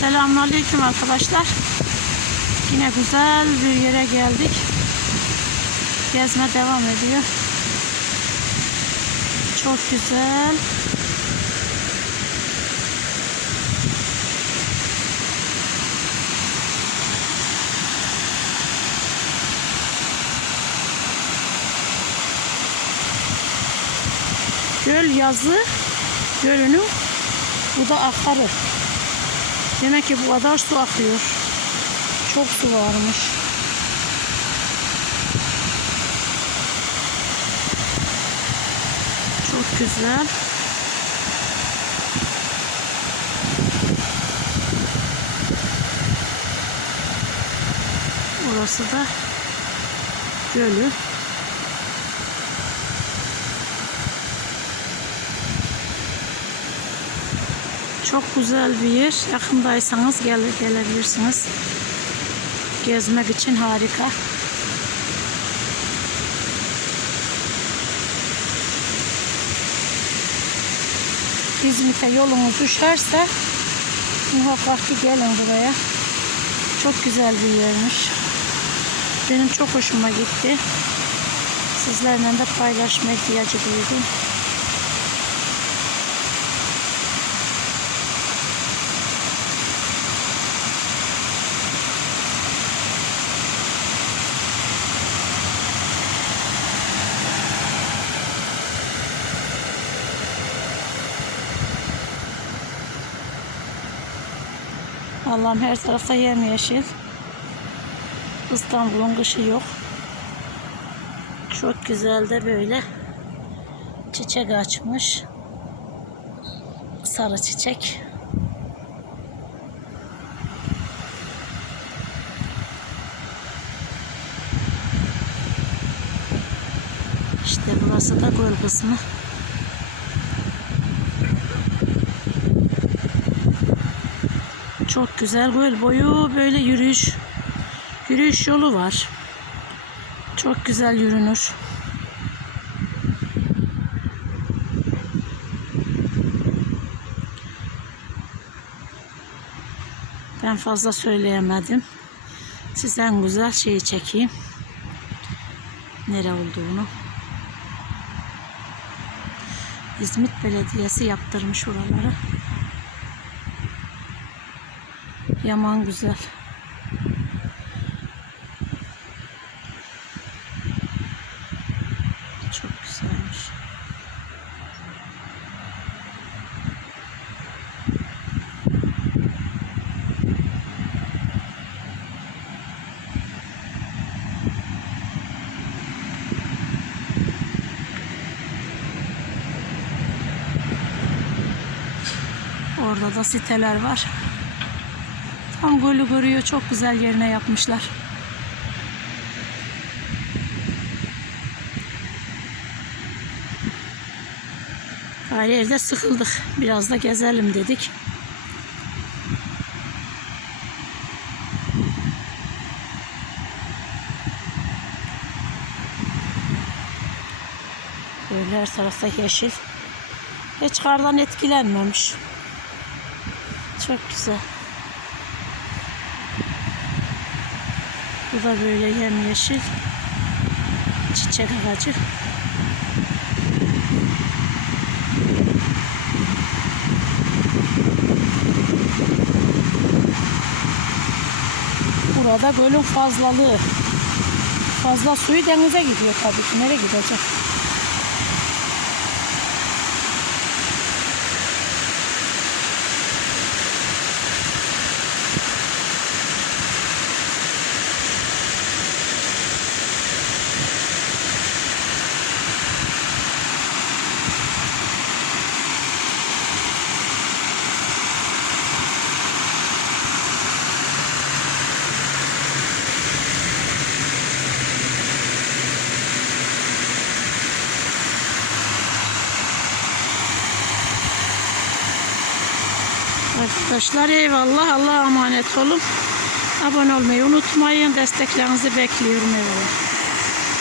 Selamünaleyküm arkadaşlar. Yine güzel bir yere geldik. Gezme devam ediyor. Çok güzel. Göl yazı gölünün bu da akarı. Demek ki bu kadar su akıyor. Çok su varmış. Çok güzel. Burası da gölü. Çok güzel bir yer. Yakındaysanız gel gelebilirsiniz. Gezmek için harika. İzmit'e yolunuz düşerse muhakkak ki gelin buraya. Çok güzel bir yermiş. Benim çok hoşuma gitti. Sizlerle de paylaşma ihtiyacı duydum. Allah'ım her tarafta yemyeşil. İstanbul'un kışı yok. Çok güzel de böyle çiçek açmış. Sarı çiçek. İşte burası da göl kısmı. Çok güzel göl boyu böyle yürüyüş yürüyüş yolu var. Çok güzel yürünür. Ben fazla söyleyemedim. Sizden güzel şeyi çekeyim. Nere olduğunu. İzmit Belediyesi yaptırmış oraları. Yaman güzel. Çok güzelmiş. Orada da siteler var. Tam gölü görüyor. Çok güzel yerine yapmışlar. Her yerde sıkıldık. Biraz da gezelim dedik. Böyle her tarafta yeşil. Hiç kardan etkilenmemiş. Çok güzel. Bu da böyle yemyeşil çiçek ağacı. Burada gölün fazlalığı. Fazla suyu denize gidiyor tabii ki. Nereye gidecek? Arkadaşlar eyvallah. Allah'a emanet olun. Abone olmayı unutmayın. Desteklerinizi bekliyorum eyvallah.